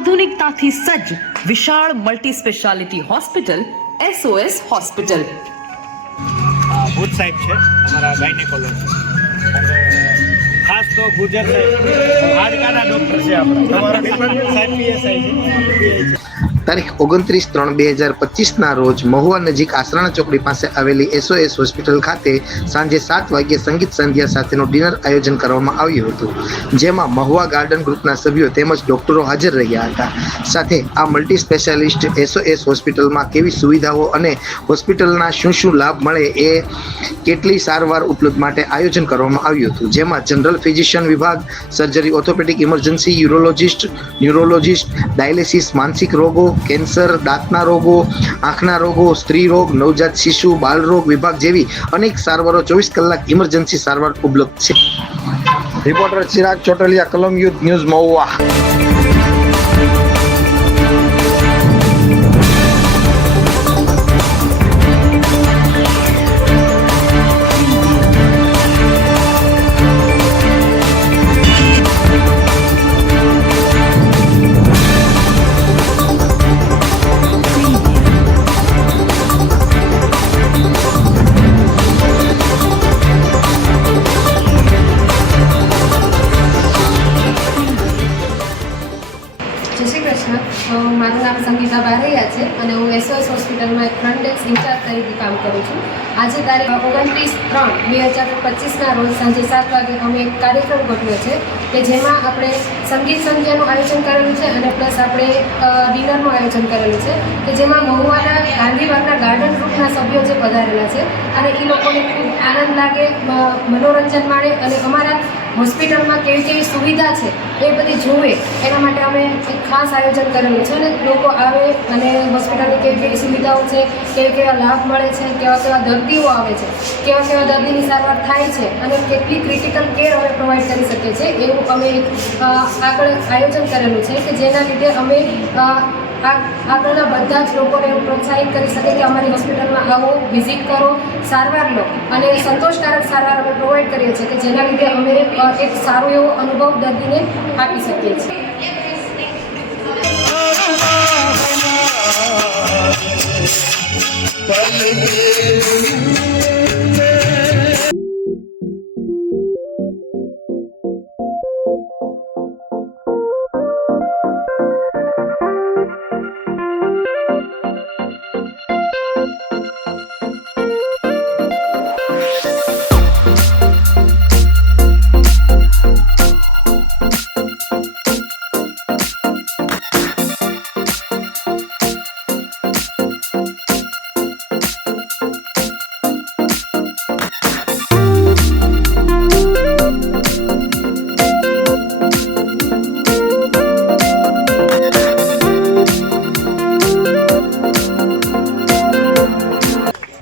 આધુનિકતાથી સજ્જ વિશાળ multi speciality hospital SOS hospital. ભૂત સાહેબ છે અમારા ગાયનેકોલોજી અને ખાસ તો ગુજર સાહેબ હાડકાના ડૉક્ટર છે આપણા અમારા ડિપાર્ટમેન્ટ સાહેબ PSI છે. તારીખ 29/3/2025 રોજ મહુવા નજીક આસરાણા ચોકડી પાસે આવેલી SOS હોસ્પિટલ ખાતે સાંજે 7 વાગ્યે સંગીત સંધ્યા સાથેનું ડિનર આયોજન કરવામાં આવ્યું હતું, જેમાં મહુવા ગાર્ડન ગ્રુપના સભ્યો તેમજ ડોક્ટરો હાજર રહ્યા હતા. સાથે આ મલ્ટી સ્પેશિયાલિસ્ટ SOS હોસ્પિટલમાં કેવી સુવિધાઓ અને હોસ્પિટલના શું લાભ મળે એ કેટલી સારવાર ઉપલબ્ધ માટે આયોજન કરવામાં આવ્યું હતું, જેમાં જનરલ ફિઝિશિયન વિભાગ, surgery, orthopaedic, emergency, urologist, neurologist, dialysis, માનસિક રોગો, કેન્સર, દાંતના રોગો, આંખના રોગો, સ્ત્રી રોગ, નવજાત શિશુ, બાળ રોગ વિભાગ જેવી અનેક સારવારો 24 કલાક ઇમરજન્સી સારવાર ઉપલબ્ધ છે. રિપોર્ટર ચિરાગ ચોટલિયા, કલમ યુથ ન્યૂઝ, મહુવા. જય શ્રી કૃષ્ણ. મારું નામ સંગીતા બારૈયા છે અને હું SOS હોસ્પિટલમાં એક ફ્રન્ટ ડેસ્ક ઇન્ચાર્જ તરીકે કામ કરું છું. આજે તારીખ 29/3/2025 રોજ સાંજે 7 વાગે અમે એક કાર્યક્રમ ગોઠવ્યો છે કે જેમાં આપણે સંગીત સંધ્યાનું આયોજન કરેલું છે અને પ્લસ આપણે ડિનરનું આયોજન કરેલું છે કે જેમાં મહુવાના ગાંધીબાગના ગાર્ડન ગ્રુપના સભ્યો જે પધારેલા છે અને એ લોકોને ખૂબ આનંદ લાગે, મનોરંજન માણે અને અમારા હોસ્પિટલમાં કેવી કેવી સુવિધા છે એ બધી જોવે એના માટે અમે એક ખાસ આયોજન કરેલું છે અને લોકો આવે અને હોસ્પિટલની કેવી કેવી સુવિધાઓ છે, કેવા કેવા લાભ મળે છે, કેવા કેવા દર્દીઓ આવે છે, કેવા કેવા દર્દીની સારવાર થાય છે અને કેટલી ક્રિટિકલ કેર અમે પ્રોવાઈડ કરી શકીએ છીએ એવું અમે એક આગળ આયોજન કરેલું છે કે જેના લીધે અમે આગળના બધા જ લોકોને પ્રોત્સાહિત કરી શકે કે અમારી હોસ્પિટલમાં આવો, વિઝિટ કરો, સારવાર લો અને સંતોષકારક સારવાર અમે પ્રોવાઈડ કરીએ છીએ કે જેના લીધે અમે એક સારો એવો અનુભવ દર્દીને આપી શકીએ છીએ.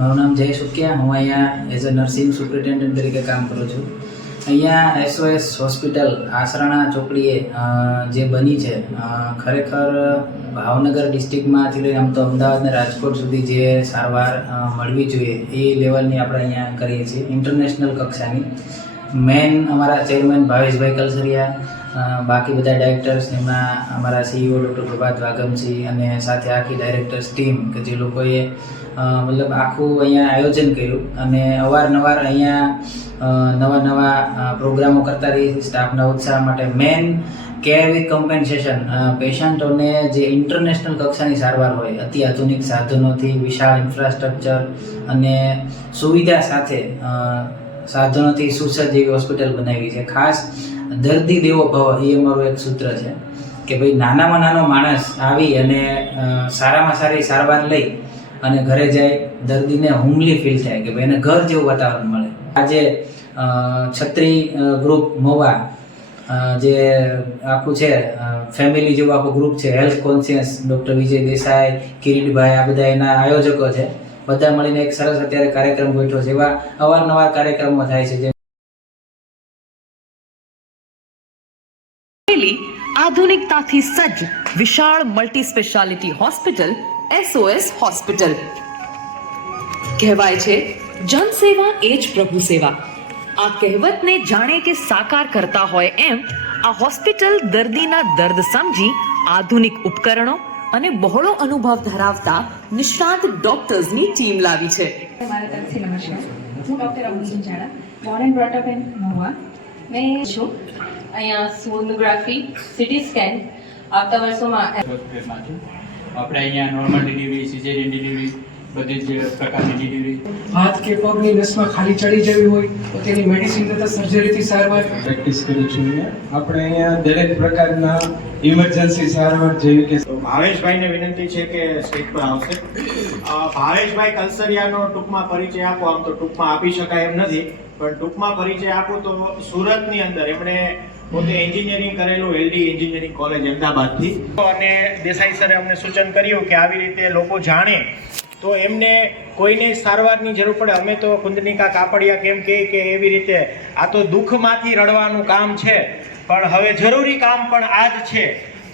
મારું નામ જય સુખિયા. હું અહીંયા એઝ અ નર્સિંગ સુપ્રિન્ટેન્ડન્ટ તરીકે કામ કરું છું. અહીંયા SOS હોસ્પિટલ આસરાણા ચોકડીએ જે બની છે ખરેખર ભાવનગર ડિસ્ટ્રિક્ટમાંથી લઈને આમ તો અમદાવાદ અને રાજકોટ સુધી જે સારવાર મળવી જોઈએ એ લેવલની આપણે અહીંયા કરીએ છીએ, ઇન્ટરનેશનલ કક્ષાની. મેન અમારા ચેરમેન ભાવેશભાઈ કલસરિયા, બાકી બધા ડાયરેક્ટર્સ, એમાં અમારા CEO ડૉક્ટર પ્રભાત વાગમસિંહ અને સાથે આખી ડાયરેક્ટર્સ ટીમ કે જે લોકોએ મતલબ આખું અહીંયા આયોજન કર્યું અને અવારનવાર અહીંયા નવા પ્રોગ્રામો કરતા રહી સ્ટાફના ઉત્સાહ માટે. મેન કેર વિથ કમ્પેન્સેશન, પેશન્ટોને જે ઇન્ટરનેશનલ કક્ષાની સારવાર હોય, અત્યાધુનિક સાધનોથી, વિશાળ ઇન્ફ્રાસ્ટ્રક્ચર અને સુવિધા સાથે સાધનોથી સુસજ્જ એવી હોસ્પિટલ બનાવી છે. ખાસ દર્દી દેવો ભવ એ અમારું એક સૂત્ર છે કે ભાઈ નાનામાં નાનો માણસ આવી અને સારામાં સારી સારવાર લઈ અને ઘરે જાય, દર્દીને હોમલી ફીલ થાય કે ભાઈ એને ઘર જેવું વાતાવરણ મળે. આજે છત્રી ગ્રુપ મહુવા જે આખું છે ફેમિલી જેવું આખું ગ્રુપ છે, હેલ્થ કોન્શિયસ, ડૉક્ટર વિજય દેસાઈ, કિરીટભાઈ, આ બધા એના આયોજકો છે. બધા મળીને એક સરસ અત્યારે કાર્યક્રમ ગોઠવ્યો છે. એવા અવારનવાર કાર્યક્રમો થાય છે. આધુનિકતાથી સજ્જ વિશાળ multi speciality hospital SOS hospital. કહેવાય છે જનસેવા એ જ પ્રભુ સેવા. આ કહેવતને જાણે કે સાકાર કરતા હોય એમ આ હોસ્પિટલ દર્દીના દર્દ સમજી આધુનિક ઉપકરણો અને બહોળો અનુભવ ધરાવતા નિષ્ણાત ડોક્ટર્સની ટીમ લાવી છે. મારા તરફથી નમસ્કાર. હું doctor Amu Sanjana, born and brought up in Mahuva. મેં છું અહીંયા સોનોગ્રાફી, સિટી સ્કેન આવતા વર્ષોમાં આપણે અહીંયા નોર્મલ ડિલિવરી, સિઝેરિયન ડિલિવરી, બધી જ પ્રકારની ડિલિવરી. હાથ કે પગની નસમાં ખાલી ચડી જવી હોય તો તેની મેડિસિન તથા સર્જરીથી સારવાર. પ્રેક્ટિસ કરું છું આપણે અહીંયા દરેક પ્રકારના ઇમરજન્સી સારવાર જેવી કે ભાવેશભાઈને વિનંતી છે કે સ્ટેજ પર આવશે. ભાવેશભાઈ કલસરિયાનો ટૂંકમાં પરિચય આપો. આમ તો ટૂંકમાં આપી શકાય એમ નથી, પણ ટૂંકમાં પરિચય આપો તો સુરતની અંદર એમણે પોતે એન્જિનિયરિંગ કરેલું એલડી એન્જિનિયરિંગ કોલેજ અમદાવાદથી, અને દેસાઈ સરે અમને સૂચન કર્યું કે આવી રીતે લોકો જાણે તો એમને કોઈને સારવારની જરૂર પડે. અમે તો કુંદનિકા કાપડિયા કેમ કે એવી રીતે આ તો દુઃખમાંથી રડવાનું કામ છે, પણ હવે જરૂરી કામ પણ આ જ છે.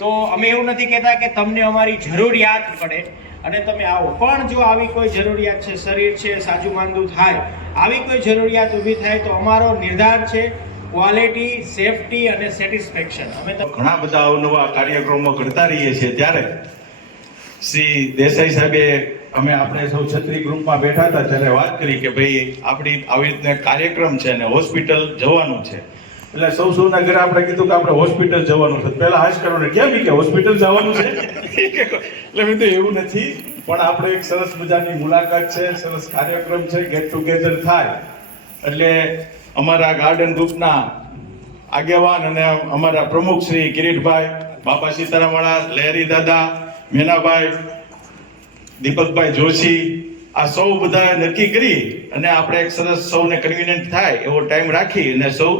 તો અમે એવું નથી કહેતા કે તમને અમારી જરૂરિયાત પડે અને તમે આવો, પણ જો આવી કોઈ જરૂરિયાત છે, શરીર છે સાજુ માંદું થાય, આવી કોઈ જરૂરિયાત ઊભી થાય તો અમારો નિર્ધાર છે ક્વોલિટી, સેફટી અને સેટિસ્ફેક્શન. અમે તો ઘણા બધા અવનવા કાર્યક્રમો કરતા રહીએ છીએ. ત્યારે શ્રી દેસાઈ સાહેબે આપણે સૌ છત્રી ગ્રુપમાં બેઠા હતા ત્યારે વાત કરી કે ભાઈ આપણી આવી રીતના કાર્યક્રમ છે અને હોસ્પિટલ જવાનું છે. એટલે સૌના ઘરે આપણે કીધું કે આપણે હોસ્પિટલ જવાનું છે. પહેલા હાશ કરો ને કેમ કે હોસ્પિટલ જવાનું છે. એટલે મેં તો એવું નથી, પણ આપણે એક સરસ મજાની મુલાકાત છે, સરસ કાર્યક્રમ છે, ગેટ ટુગેધર થાય. એટલે અમારા ગાર્ડન ગ્રુપના આગેવાન અને અમારા પ્રમુખ શ્રી કિરીટભાઈ, બાપા સીતારામવાળા, લહેરી દાદા, મેનાભાઈ, દીપકભાઈ જોશી, આ સૌ બધા નક્કી કરી અને આપણે એક સરસ સૌને કન્વિનિયન્ટ થાય એવો ટાઈમ રાખી અને સૌ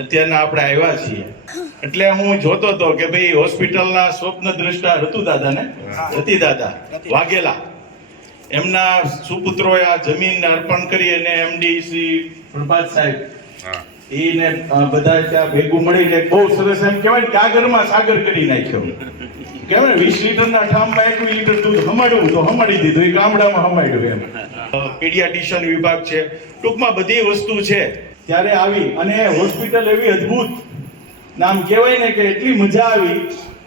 અત્યારના આપણે આવ્યા છીએ. એટલે હું જોતો હતો કે ભાઈ હોસ્પિટલના સ્વપ્ન દ્રષ્ટા રતુ દાદાને, રતિ દાદા વાઘેલા, એમના સુપુત્રોએ આ જમીનને અર્પણ કરી અને એમડી શ્રી પ્રભાત સાહેબ એને બધા ત્યાં ભેગું મળીને બહુ સરસ એમ કહેવાય કાગરમાં સાગર કરી નાખ્યો. કેમ 20 લીટરના ઠામમાં 21 લીટર દૂધ હમાડવું તો હમાડી દીધું, એ ગામડામાં હમાડ્યું. એમ પીડિયાટ્રિશિયન વિભાગ છે, ટૂંકમાં બધી વસ્તુ છે. ત્યારે આવી અને હોસ્પિટલ એવી અદ્ભુત નામ કહેવાય ને કે એટલી મજા આવી,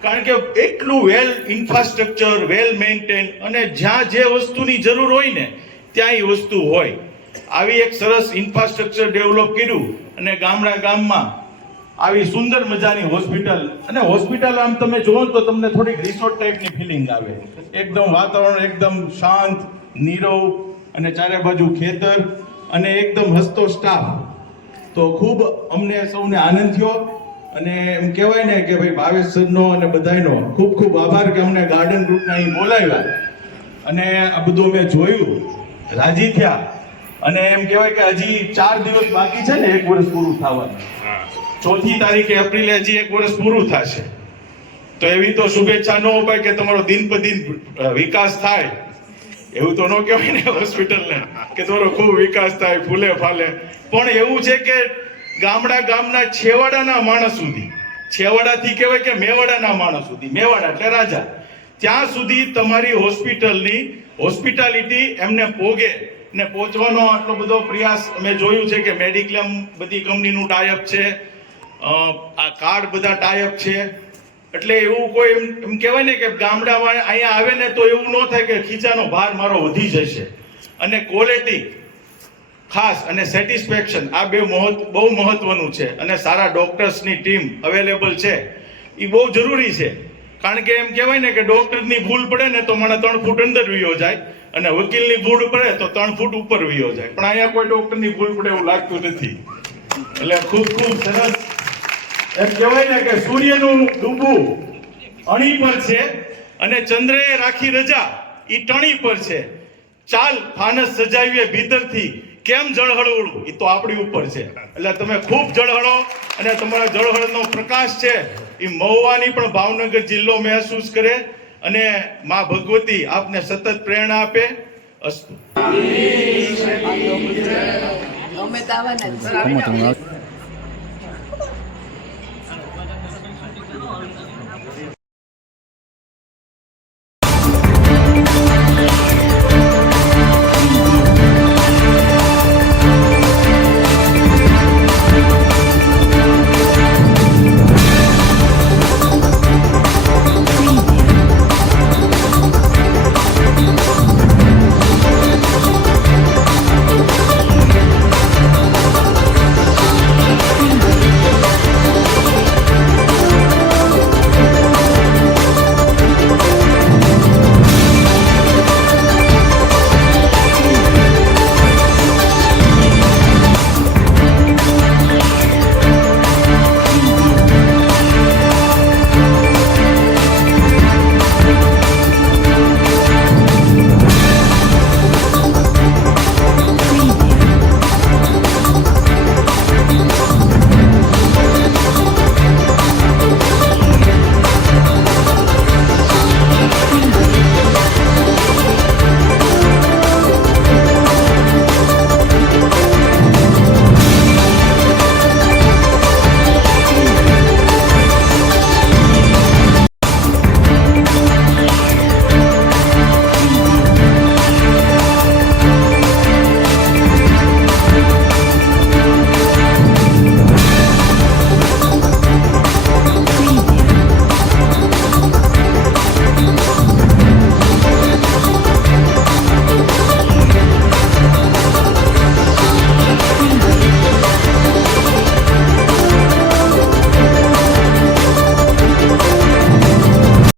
કારણ કે એટલું વેલ ઇન્ફ્રાસ્ટ્રક્ચર, વેલ મેન્ટેન, અને જ્યાં જે વસ્તુની જરૂર હોય ને ત્યાં એ વસ્તુ હોય. આવી એક સરસ ઇન્ફ્રાસ્ટ્રક્ચર ડેવલપ કર્યું અને ગામમાં આવી સુંદર મજાની હોસ્પિટલ. અને હોસ્પિટલ આમ તમે જુઓ તો તમને થોડીક રિસોર્ટ ટાઈપની ફિલિંગ આવે. એકદમ વાતાવરણ એકદમ શાંત, નીરવ, અને ચારે બાજુ ખેતર અને એકદમ હસતો સ્ટાફ. તો ખૂબ અમને સૌને આનંદ થયો અને એમ કહેવાય ને કે ભાઈ ભાવેશ સરનો અને બધાનો ખૂબ ખૂબ આભાર કે અમને ગાર્ડન ગ્રુપને અહીં બોલાવ્યા અને આ બધું અમે જોયું, રાજી થયા. અને એમ કહેવાય કે હજી 4 દિવસ બાકી છે ને 1 વર્ષ પૂરું થવાનું. 4મી તારીખે એપ્રિલે હજી 1 વર્ષ પૂરું થશે. તો એવી તો શુભેચ્છા ન અપાય કે તમારો દિન પ્રદિન વિકાસ થાય. એવું તો ન કહેવાય ને હોસ્પિટલને કે તમારો ખૂબ વિકાસ થાય, ફૂલે ફાલે. પણ એવું છે કે ગામના છેવાડાના માણસ સુધી, છેવાડાથી કહેવાય કે મેવાડાના માણસ સુધી, મેવાડા એટલે રાજા, ત્યાં સુધી તમારી હોસ્પિટલની હોસ્પિટાલિટી એમને પોગે ને પહોંચવાનો આટલો બધો પ્રયાસ અમે જોયું છે કે મેડિક્લેમ બધી કંપનીનું ટાઈઅપ છે, આ કાર્ડ બધા ટાઈઅપ છે. એટલે એવું કોઈ એમ કહેવાય ને કે ગામડામાં અહીંયા આવે ને તો એવું ન થાય કે ખીચાનો ભાર મારો વધી જશે. અને ક્વોલિટી ખાસ અને સેટિસ્ફેક્શન, આ બે બહુ મહત્વનું છે. અને સારા ડોક્ટર્સની ટીમ અવેલેબલ છે એ બહુ જરૂરી છે. કારણ કે એમ કહેવાય ને કે ડોક્ટરની ભૂલ પડે ને તો મને 3 ફૂટ અંદર વયો જાય અને વકીલની ભૂલ પડે તો 3 ફૂટ ઉપર વયો જાય. પણ અહીંયા કોઈ ડોક્ટરની ભૂલ પડે એવું લાગતું નથી. એટલે ખૂબ સરસ એમ કહેવાય ને કે સૂર્યનું ડૂબવું અણી પર છે અને ચંદ્રએ રાખી રજા એ ટણી પર છે. ચાલ ફાનસ સજાવીએ ભીતરથી, કેમ જળહળવું એ તો આપણી ઉપર છે. એટલે તમે ખૂબ જળહળો અને તમારા જળહળનો પ્રકાશ છે એ મહુવાની પણ ભાવનગર જિલ્લો મહેસૂસ કરે અને માં ભગવતી આપને સતત પ્રેરણા આપે. અસ્તુ.